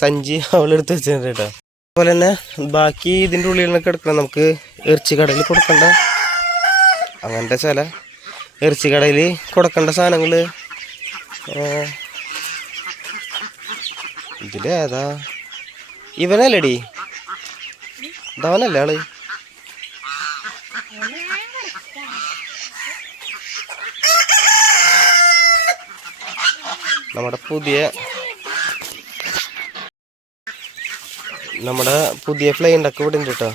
സഞ്ചി അവളെടുത്ത് വെച്ചിട്ടുണ്ട് കേട്ടോ. അതുപോലെ തന്നെ ബാക്കി ഇതിൻ്റെ ഉള്ളിൽ നിന്നൊക്കെ എടുക്കണം. നമുക്ക് ഇറച്ചി കടയിൽ കൊടുക്കേണ്ട അങ്ങനത്തെ ചില ഇറച്ചി കടയിൽ കൊടുക്കേണ്ട സാധനങ്ങൾ ഇതിലേതാ ഇവനല്ലേടി, ഇതവനല്ലേ ആള്. നമ്മുടെ പുതിയ ഫ്ലൈൻഡൊക്കെ ഇവിടെ ഉണ്ട് കേട്ടോ.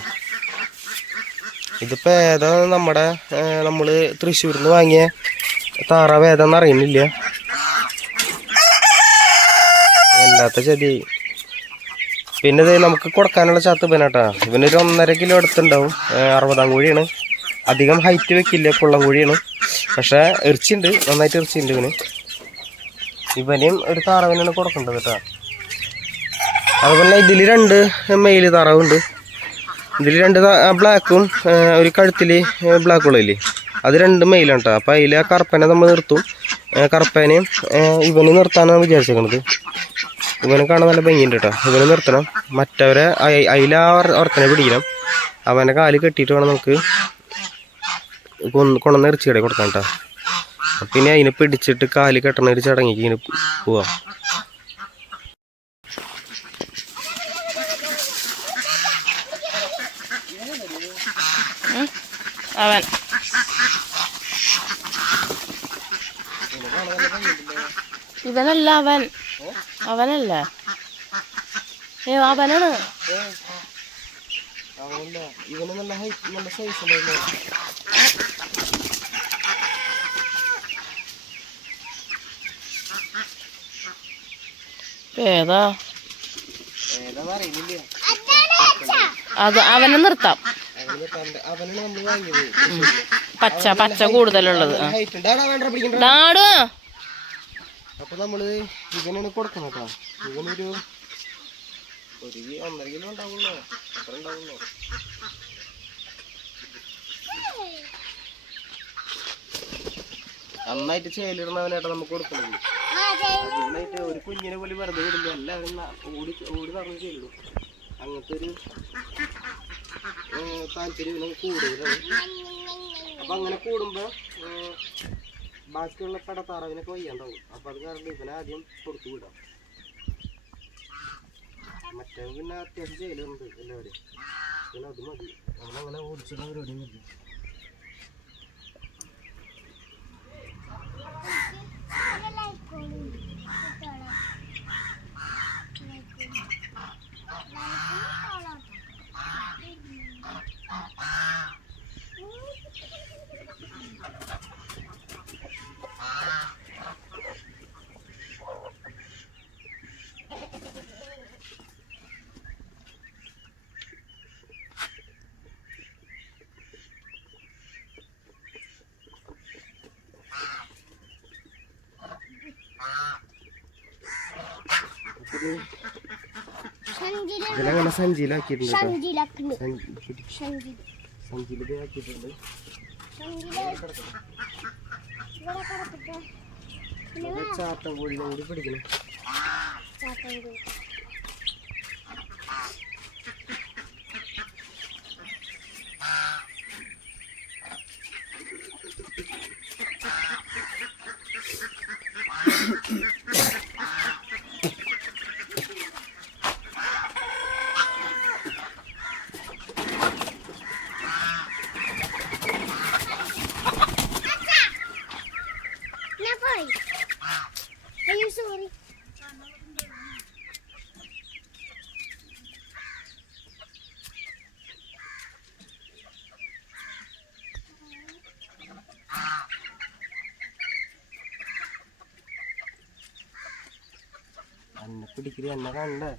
ഇതിപ്പോൾ ഏതാ നമ്മൾ തൃശ്ശൂരിൽ നിന്ന് വാങ്ങിയ താറാവ് ഏതാന്ന് അറിയുന്നില്ല. വല്ലാത്ത ചതി. പിന്നെ ഇത് നമുക്ക് കൊടുക്കാനുള്ള ചാത്ത് ഇവനാട്ടാ. ഇവനൊരു 1.5 കിലോ അടുത്തുണ്ടാവും. 60 കോഴിയാണ്. അധികം ഹൈറ്റ് വെക്കില്ല, പുള്ളം കോഴിയാണ്. പക്ഷേ ഇറച്ചിയുണ്ട്, നന്നായിട്ട് ഇറച്ചിയുണ്ട് ഇവന്. ഇവനെയും ഒരു താറാവിനാണ് കൊടുക്കേണ്ടത് കേട്ടോ. അതുപോലെ ഇതിൽ 2 മെയിൽ താറാവുണ്ട്. ഇതിൽ 2 ബ്ലാക്കും ഒരു കഴുത്തിൽ ബ്ലാക്ക് ഉള്ളതില്ലേ, അത് 2 മെയിലാണ് കേട്ടോ. അപ്പോൾ അതിൽ ആ കറുപ്പനെ നമ്മൾ നിർത്തും. കറുപ്പനെയും ഇവന് നിർത്താനാണ് വിചാരിച്ചേക്കണത്. ഇവനെ കാണാൻ നല്ല ഭംഗിയുണ്ട് കേട്ടോ. ഇവനെ നിർത്തണം. മറ്റവരെ അതിൽ ആ ഓർത്തനെ പിടിക്കണം. അവൻ്റെ കാല് കെട്ടിയിട്ട് വേണം നമുക്ക് കൊണ്ടുവന്ന് ഇറച്ചി കടയിൽ കൊടുക്കാൻ കേട്ടോ. പിന്നെ അതിനെ പിടിച്ചിട്ട് കാല് കെട്ടണ ഒരു ചടങ്ങിക്ക് ഇങ്ങനെ പോവാം. ഇവനല്ല, അവനല്ല, അവനാണ്. ഇവന് നല്ല ഹൈറ്റ്, നല്ല സൈസ് ഉണ്ടായിരുന്നു. അത് അവനെ നിർത്താം. പച്ച കൂടുതലുള്ളത്. അപ്പൊ നമ്മള് ഇവനാണ് കൊടുക്കണം കേട്ടോ. ഇവനൊരു 1.5 കിലോ ഉണ്ടാവുള്ളൂ. അത്ര ഉണ്ടാവുള്ളൂ. നന്നായിട്ട് ചേലിടുന്നവനായിട്ട് നമുക്ക് കൊടുക്കണം. അതിനായിട്ട് ഒരു കുഞ്ഞിനെ പോലും വെറുതെ വിടുമ്പോ എല്ലാവരും ഓടി നടന്ന് ചേലിടും. അങ്ങനത്തെ ഒരു താല്പര്യം കൂടുതലാണ്. അപ്പൊ അങ്ങനെ കൂടുമ്പോ ബാക്കിയുള്ള താറാവിനൊക്കെ വയ്യാണ്ടാവും. അപ്പൊ അത് കാരണം ഇവനെ ആദ്യം കൊടുത്തു വിടാം. മറ്റേ പിന്നെ അത്യാവശ്യം ചേലുണ്ട് എല്ലാവരും. പിന്നെ അത് മതി. നമ്മളങ്ങനെ ഓടിച്ചിട്ട് പരിപാടി മതി. ഇതിലങ്ങനെ സഞ്ചിയിലാക്കിയിട്ടുണ്ട്. സഞ്ചിയിലാക്കിയിട്ടുണ്ട്. ചാത്തൻ കോഴിനെ കൂടി പിടിക്കണം. എന്നെ പിടിക്കല് എന്നെ കണ്ടേ.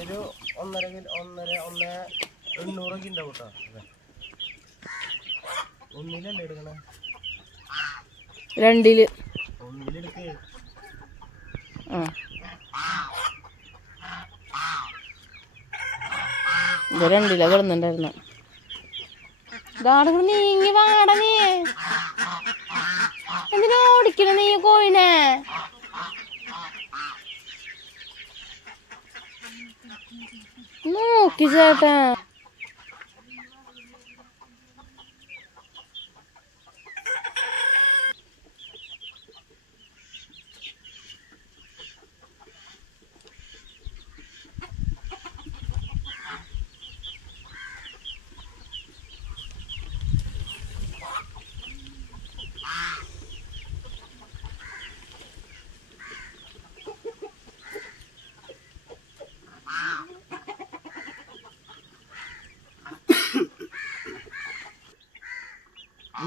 ഒരു 1.8 ഉണ്ടാവും കേട്ടോ. ഒന്നിലല്ലേ എടുക്കണേ? 2 ഒന്നിലെടുക്കേ. ഇത് രണ്ടില കിടന്നുണ്ടായിരുന്നു. ഇതാടെ നീങ്ങി വാട നീ. എന്തിനാ ഓടിക്കണ നീ കോഴിനെ? നോക്കി ചേട്ടാ.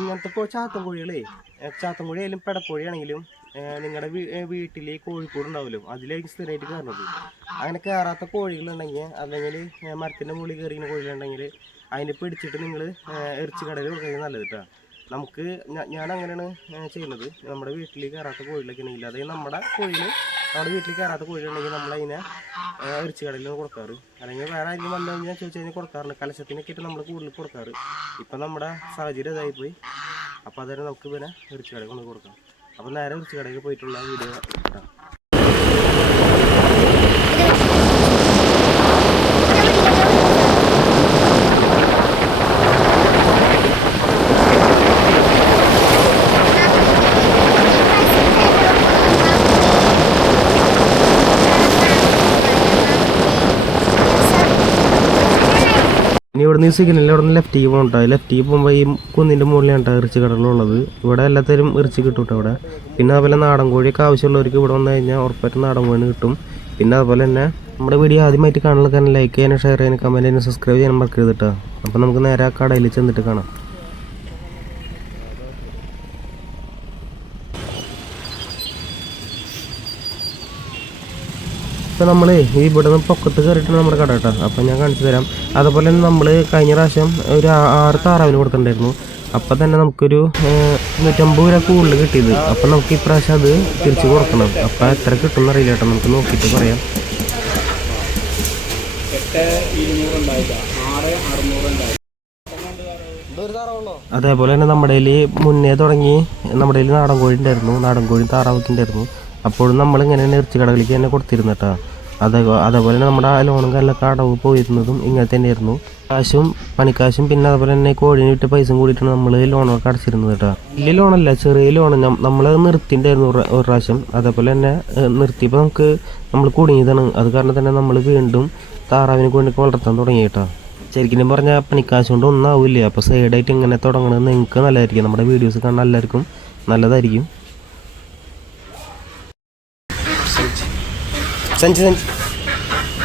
ഇങ്ങനത്തെ ചാത്തൻ കോഴികളെ, ചാത്തൻ കോഴി ആയാലും പെടക്കോഴിയാണെങ്കിലും നിങ്ങളുടെ വീട്ടിൽ കോഴിക്കൂട് ഉണ്ടാവുമല്ലോ, അതിലായിരിക്കും സ്ഥിരമായിട്ട് കയറുന്നത്. അങ്ങനെ കയറാത്ത കോഴികളുണ്ടെങ്കിൽ, അല്ലെങ്കിൽ മരത്തിൻ്റെ മുകളിൽ കയറിയുന്ന കോഴികളുണ്ടെങ്കിൽ അതിനെ പിടിച്ചിട്ട് നിങ്ങൾ ഇറച്ചി കടയിൽ കൊടുക്കുന്നത് നല്ലത് കേട്ടോ. നമുക്ക് ഞാൻ അങ്ങനെയാണ് ചെയ്യുന്നത്. നമ്മുടെ വീട്ടിൽ കയറാത്ത കോഴികളൊക്കെ ഉണ്ടെങ്കിൽ, അതായത് നമ്മുടെ വീട്ടിൽ കയറാത്ത കോഴികളുണ്ടെങ്കിൽ നമ്മളതിനെ ഇറച്ചി കടയിലാണ് കൊടുക്കാറ്. അല്ലെങ്കിൽ വേറെ ആരെങ്കിലും വന്നു കഴിഞ്ഞാൽ ചോദിച്ചു കഴിഞ്ഞാൽ കൊടുക്കാറുണ്ട്. കലശത്തിനൊക്കെ ഇട്ട് നമ്മൾ കൂടുതൽ കൊടുക്കാറ്. ഇപ്പം നമ്മുടെ സാഹചര്യം ഇതായിപ്പോയി. അപ്പോൾ അതായത് നമുക്ക് പിന്നെ ഇറച്ചി കടയിൽ കൊണ്ട് കൊടുക്കാം. അപ്പോൾ നേരെ ഇറച്ചി കടയിൽ പോയിട്ടുള്ള വീഡിയോ ഇടാം. ഇനി ഇവിടെ നിന്ന് സിഗ്നലിൽ ഇവിടെ നിന്ന് ലെഫ്റ്റിക്ക് പോകണം. ലെഫ്റ്റിക്ക് പോകുമ്പോൾ ഈ കുന്നിൻ്റെ മുകളിലാണ് ഇറച്ചി കടകളുള്ളത്. ഇവിടെ എല്ലാത്തരും ഇറച്ചി കിട്ടും കേട്ടോ ഇവിടെ. പിന്നെ അതുപോലെ നാടൻ കോഴിയൊക്കെ ആവശ്യമുള്ളവർക്ക് ഇവിടെ വന്നു കഴിഞ്ഞാൽ ഉറപ്പായിട്ടും നാടൻ കോഴി കിട്ടും. പിന്നെ അതുപോലെ തന്നെ നമ്മുടെ വീഡിയോ ആദ്യമായിട്ട് കാണുന്നവർക്ക് തന്നെ ലൈക്ക് ചെയ്യാനും ഷെയർ ചെയ്യാനും കമൻറ്റ് ചെയ്യാനും സബ്സ്ക്രൈബ് ചെയ്യാനും മറക്കരുത് കേട്ടോ. അപ്പോൾ നമുക്ക് നേരെ ആ കടയിൽ ചെന്നിട്ട് കാണാം. അപ്പോൾ നമ്മൾ ഈ ഇവിടെ നിന്ന് പൊക്കത്ത് കയറിയിട്ടാണ് നമ്മുടെ കട കേട്ടോ. അപ്പോൾ ഞാൻ കാണിച്ചു തരാം. അതുപോലെ തന്നെ നമ്മൾ കഴിഞ്ഞ പ്രാവശ്യം ഒരു 6 താറാവിന് കൊടുത്തിട്ടുണ്ടായിരുന്നു. അപ്പം തന്നെ നമുക്കൊരു 150 രൂപ കൂടുതൽ കിട്ടിയത്. അപ്പം നമുക്ക് ഇപ്രാവശ്യം അത് തിരിച്ച് കൊടുക്കണം. അപ്പം എത്ര കിട്ടുമെന്ന് അറിയില്ല കേട്ടോ, നമുക്ക് നോക്കിയിട്ട് പറയാം. അതേപോലെ തന്നെ നമ്മുടെ മുന്നേ തുടങ്ങി നമ്മുടെ നാടൻ കോഴി ഉണ്ടായിരുന്നു, നാടൻ കോഴി താറാവൊക്കെ ഉണ്ടായിരുന്നു. അപ്പോഴും നമ്മളിങ്ങനെ ഇറച്ചി കടകളിലേക്ക് തന്നെ കൊടുത്തിരുന്നു കേട്ടോ. അതേപോലെ തന്നെ നമ്മുടെ ലോണും കാര്യങ്ങളൊക്കെ അടവ് പോയിരുന്നതും ഇങ്ങനെ തന്നെയായിരുന്നു. കാശും പണിക്കാശും പിന്നെ അതുപോലെ തന്നെ കോഴിന് വിട്ട് പൈസയും കൂടിയിട്ടാണ് നമ്മൾ ലോണൊക്കെ അടച്ചിരുന്നത് കേട്ടോ. വലിയ ലോണല്ല, ചെറിയ ലോണ്. നമ്മൾ നിർത്തിണ്ടായിരുന്നു ഒരു പ്രാവശ്യം. അതേപോലെ തന്നെ നിർത്തിയപ്പോൾ നമ്മൾ കുടുങ്ങിയതാണ്. അത് കാരണം തന്നെ നമ്മൾ വീണ്ടും താറാവിനെ കൊണ്ടൊക്കെ വളർത്താൻ തുടങ്ങി കേട്ടോ. ശരിക്കും പറഞ്ഞാൽ പണിക്കാശ് കൊണ്ട് ഒന്നും ആവില്ല. അപ്പോൾ സൈഡായിട്ട് ഇങ്ങനെ തുടങ്ങുന്നത് നിങ്ങൾക്ക് നല്ലതായിരിക്കും. നമ്മുടെ വീഡിയോസ് കാണാൻ എല്ലാവർക്കും നല്ലതായിരിക്കും.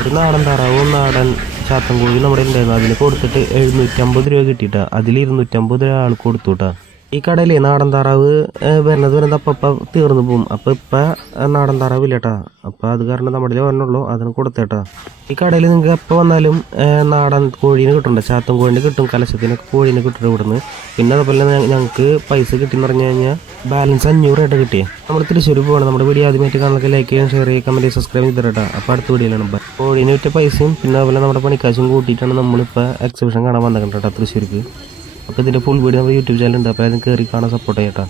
ഒരു നാടൻ താറാവും നാടൻ ചാത്തൻ കോഴി നമ്മുടെ ഉണ്ടായിരുന്നു. അതിന് കൊടുത്തിട്ട് 750 രൂപ കിട്ടിയിട്ടാ. അതിൽ 250 രൂപ ആൾ കൊടുത്തു കേട്ടോ. ഈ കടയിൽ നാടൻ താറാവ് വരുന്നത് അപ്പം തീർന്നു പോകും. അപ്പോൾ ഇപ്പം നാടൻ താറാവ് ഇല്ല കേട്ടോ. അപ്പോൾ അത് കാരണം നമ്മുടെ വരണുള്ളൂ, അതിന് കൊടുത്തേട്ടാ. ഈ കടയിൽ നിങ്ങൾക്ക് എപ്പോൾ വന്നാലും നാടൻ കോഴീനെ കിട്ടുന്നുണ്ട്, ചാത്തൻ കോഴീനെ കിട്ടും, കലശത്തിനൊക്കെ കോഴീനെ കിട്ടും ഇവിടുന്ന്. പിന്നെ അതുപോലെ ഞങ്ങൾക്ക് പൈസ കിട്ടിയെന്ന് പറഞ്ഞു കഴിഞ്ഞാൽ ബാലൻസ് 500 ആയിട്ട് കിട്ടിയേ. നമ്മൾ തൃശ്ശൂർ പോകണം. നമ്മുടെ വീഡിയോ ആദ്യമായിട്ട് കാണാനൊക്കെ ലൈക്ക് ചെയ്യാൻ, ഷെയർ ചെയ്യുക, കമൻറ്റ് ചെയ്യുക, സബ്സ്ക്രൈബ് ചെയ്തിട്ടാ. അപ്പോൾ അടുത്ത വീഡിയോയിലാണ് കോഴീനെ വിറ്റ പൈസയും പിന്നെ അതുപോലെ നമ്മുടെ പണിക്കാശും കൂട്ടിയിട്ടാണ് നമ്മളിപ്പോൾ എക്സിബിഷൻ കാണാൻ വന്നിട്ടുണ്ട് കേട്ടോ തൃശ്ശൂർക്ക്. അപ്പോൾ ഇതിൻ്റെ ഫുൾ വീഡിയോ നമ്മുടെ യൂട്യൂബ് ചാനലുണ്ട്. അപ്പോൾ അതിന് കയറി കാണാൻ സപ്പോർട്ട് ചെയ്യട്ടോ.